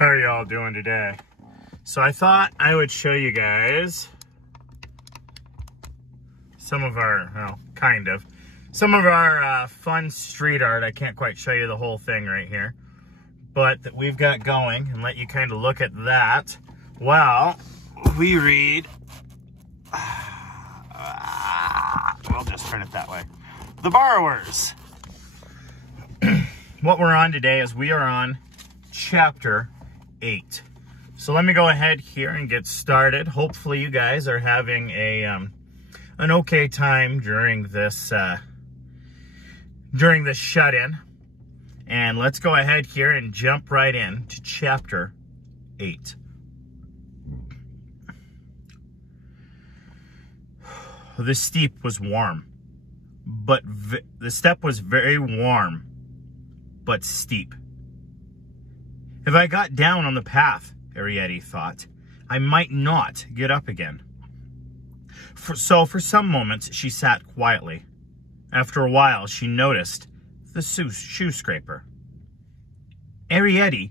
How are y'all doing today? So I thought I would show you guys some of our, some of our fun street art. I can't quite show you the whole thing right here, but that we've got going, and let you kind of look at that while we read, we'll just turn it that way, The Borrowers. What we're on today is we are on chapter 8. So let me go ahead here and get started. Hopefully you guys are having an okay time during this shut-in. And let's go ahead here and jump right in to chapter 8. The steep was warm, but the step was very warm, but steep. If I got down on the path, Arrietty thought, I might not get up again. So for some moments, she sat quietly. After a while, she noticed the shoe scraper. Arrietty,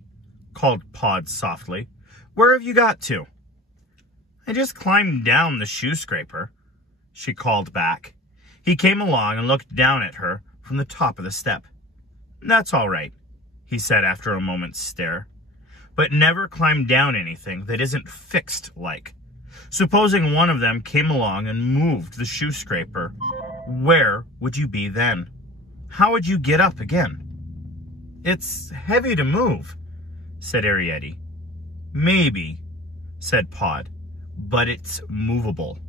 called Pod softly, where have you got to? I just climbed down the shoe scraper, she called back. He came along and looked down at her from the top of the step. That's all right, he said after a moment's stare. But never climb down anything that isn't fixed like. Supposing one of them came along and moved the shoe scraper, where would you be then? How would you get up again? It's heavy to move, said Arrietty. Maybe, said Pod, but it's movable.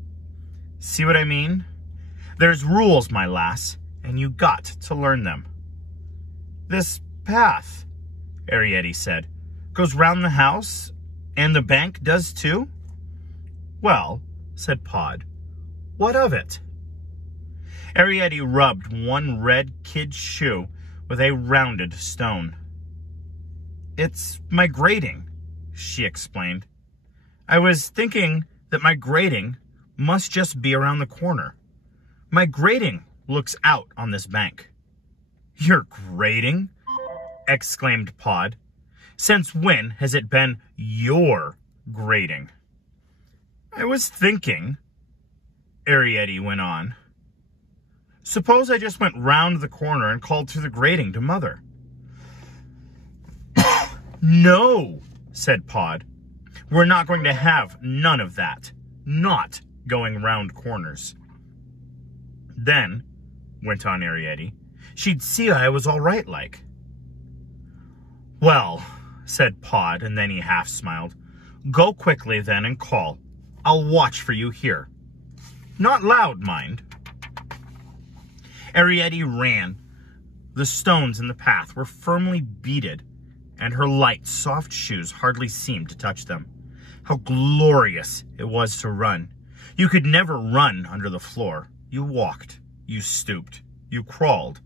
See what I mean? There's rules, my lass, and you got to learn them. This path, Arrietty said, goes round the house, and the bank does too? Well, said Pod, what of it? Arrietty rubbed one red kid shoe with a rounded stone. It's my grating, she explained. I was thinking that my grating must just be around the corner. My grating looks out on this bank. Your grating? Exclaimed Pod. Since when has it been your grating? I was thinking, Arrietty went on. Suppose I just went round the corner and called through the grating to Mother. No, said Pod. We're not going to have none of that. Not going round corners. Then, went on Arrietty, she'd see I was all right like. Well, said Pod, and then he half smiled. Go quickly then and call. I'll watch for you here. Not loud, mind. Arrietty ran. The stones in the path were firmly beaded, and her light, soft shoes hardly seemed to touch them. How glorious it was to run. You could never run under the floor. You walked, you stooped, you crawled,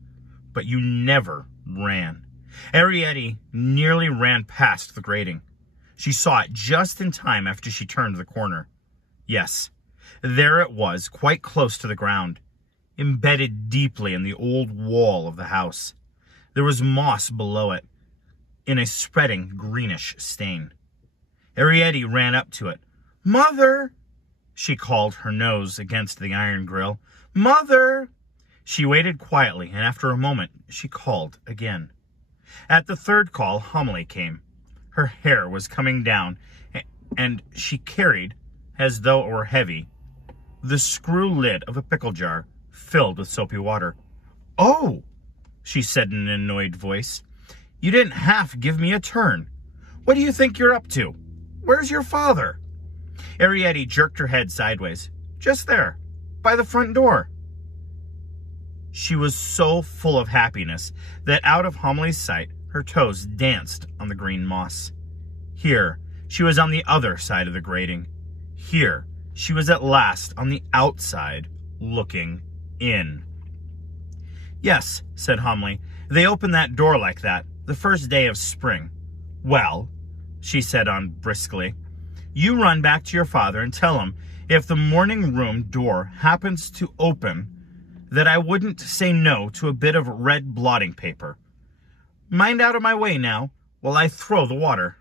but you never ran. Arrietty nearly ran past the grating. She saw it just in time after she turned the corner. Yes, there it was, quite close to the ground, embedded deeply in the old wall of the house. There was moss below it, in a spreading greenish stain. Arrietty ran up to it. Mother, she called, her nose against the iron grill. Mother! She waited quietly, and after a moment, she called again. At the third call, Homily came. Her hair was coming down, and she carried, as though it were heavy, the screw lid of a pickle jar filled with soapy water. Oh, she said in an annoyed voice, you didn't half give me a turn. What do you think you're up to? Where's your father? Arrietty jerked her head sideways. Just there, by the front door. She was so full of happiness that out of Homily's sight, her toes danced on the green moss. Here, she was on the other side of the grating. Here, she was at last on the outside, looking in. Yes, said Homily, they opened that door like that, the first day of spring. Well, she said on briskly, you run back to your father and tell him if the morning room door happens to open, that I wouldn't say no to a bit of red blotting paper. Mind out of my way now, while I throw the water.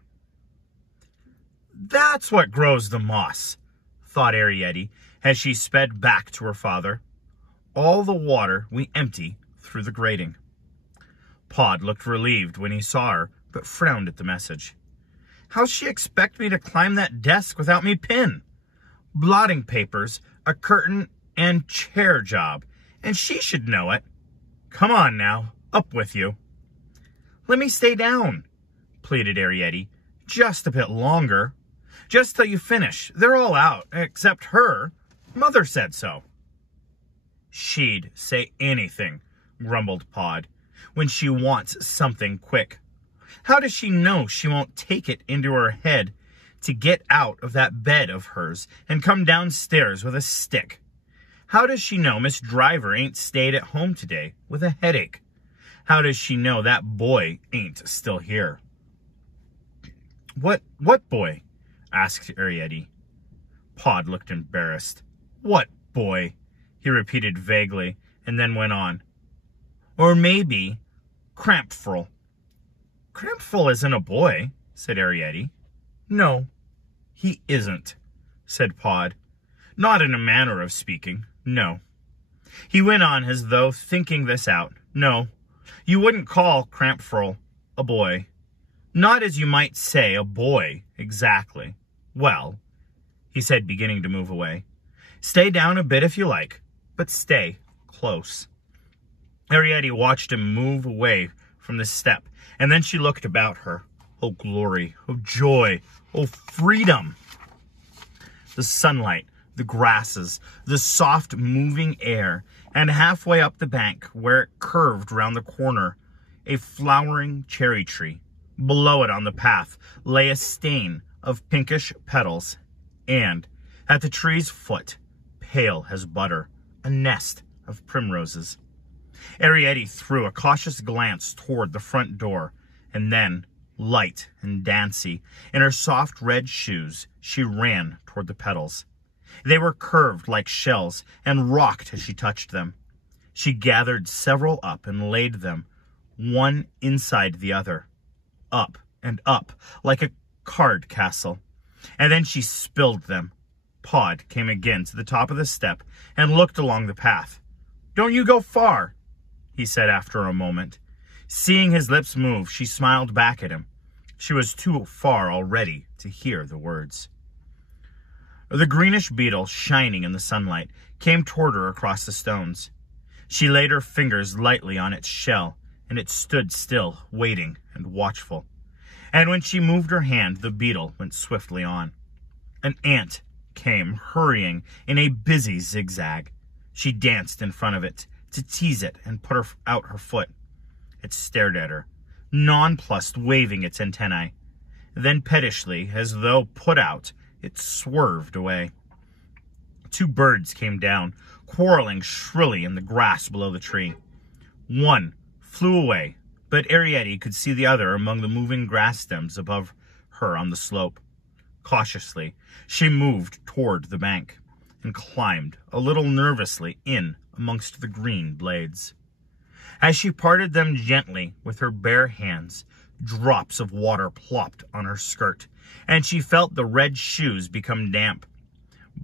That's what grows the moss, thought Arrietty as she sped back to her father. All the water we empty through the grating. Pod looked relieved when he saw her, but frowned at the message. How's she expect me to climb that desk without me pin? Blotting papers, a curtain, and chair job, and she should know it. Come on now, up with you. Let me stay down, pleaded Arrietty. Just a bit longer. Just till you finish. They're all out, except her. Mother said so. She'd say anything, grumbled Pod, when she wants something quick. How does she know she won't take it into her head to get out of that bed of hers and come downstairs with a stick? How does she know Miss Driver ain't stayed at home today with a headache? How does she know that boy ain't still here? What boy? Asked Arrietty. Pod looked embarrassed. What boy? He repeated vaguely, and then went on. Or maybe Crampful. Crampful isn't a boy, said Arrietty. No, he isn't, said Pod. Not in a manner of speaking, no. He went on as though thinking this out. No, you wouldn't call Crampful a boy. Not as you might say a boy, exactly. Well, he said, beginning to move away. Stay down a bit if you like, but stay close. Arrietty watched him move away from the step, and then she looked about her. Oh, glory! Oh, joy! Oh, freedom! The sunlight, the grasses, the soft moving air, and halfway up the bank, where it curved round the corner, a flowering cherry tree. Below it on the path lay a stain of pinkish petals, and at the tree's foot, pale as butter, a nest of primroses. Arrietty threw a cautious glance toward the front door, and then, light and dancy, in her soft red shoes, she ran toward the petals. They were curved like shells and rocked as she touched them. She gathered several up and laid them, one inside the other, up and up like a card castle. And then she spilled them. Pod came again to the top of the step and looked along the path. Don't you go far, he said after a moment. Seeing his lips move, she smiled back at him. She was too far already to hear the words. The greenish beetle, shining in the sunlight, came toward her across the stones. She laid her fingers lightly on its shell, and it stood still, waiting and watchful. And when she moved her hand, the beetle went swiftly on. An ant came hurrying in a busy zigzag. She danced in front of it to tease it and put out her foot. It stared at her, nonplussed, waving its antennae. Then pettishly, as though put out, it swerved away. Two birds came down, quarreling shrilly in the grass below the tree. One flew away, but Arrietty could see the other among the moving grass stems above her on the slope. Cautiously, she moved toward the bank and climbed a little nervously in amongst the green blades. As she parted them gently with her bare hands, drops of water plopped on her skirt, and she felt the red shoes become damp.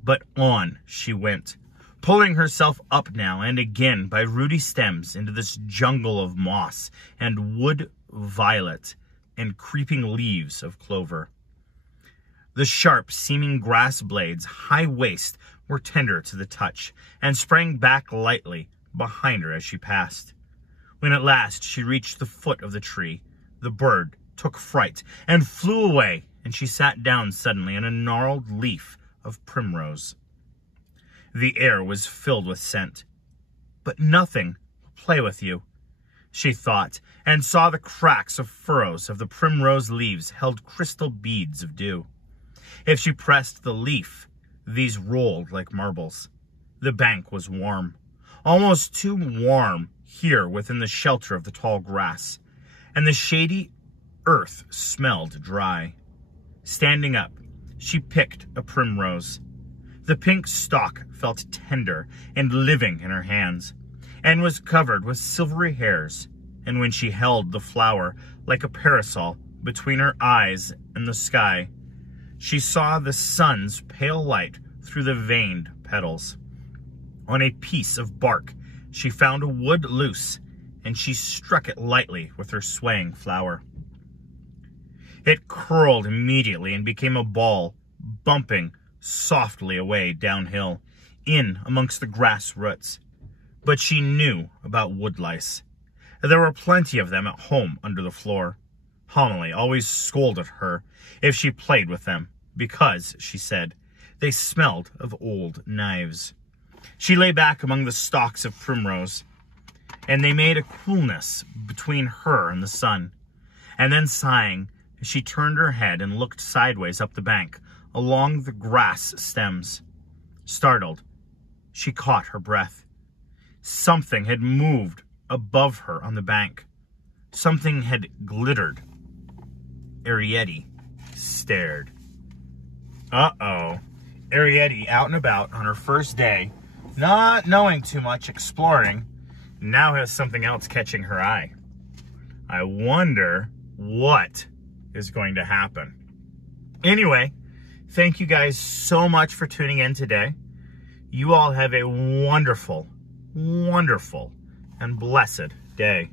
But on she went, pulling herself up now and again by rooty stems into this jungle of moss and wood violet and creeping leaves of clover. The sharp-seeming grass blades, high waist, were tender to the touch, and sprang back lightly behind her as she passed. When at last she reached the foot of the tree, the bird took fright and flew away, and she sat down suddenly in a gnarled leaf of primrose. The air was filled with scent. But nothing will play with you, she thought, and saw the cracks of furrows of the primrose leaves held crystal beads of dew. If she pressed the leaf, these rolled like marbles. The bank was warm, almost too warm here within the shelter of the tall grass, and the shady earth smelled dry. Standing up, she picked a primrose. The pink stalk felt tender and living in her hands, and was covered with silvery hairs, and when she held the flower like a parasol between her eyes and the sky, She saw the sun's pale light through the veined petals. On a piece of bark, she found a wood loose, and she struck it lightly with her swaying flower. It curled immediately and became a ball, bumping softly away downhill, in amongst the grass roots. But she knew about woodlice. There were plenty of them at home under the floor. Homily always scolded her if she played with them, because, she said, they smelled of old knives. She lay back among the stalks of primrose, and they made a coolness between her and the sun. And then, sighing, she turned her head and looked sideways up the bank, along the grass stems. Startled, she caught her breath. Something had moved above her on the bank. Something had glittered. Arrietty stared. Uh-oh. Arrietty, out and about on her first day, not knowing too much exploring, now has something else catching her eye. I wonder what is going to happen. Anyway, thank you guys so much for tuning in today. You all have a wonderful, wonderful, and blessed day.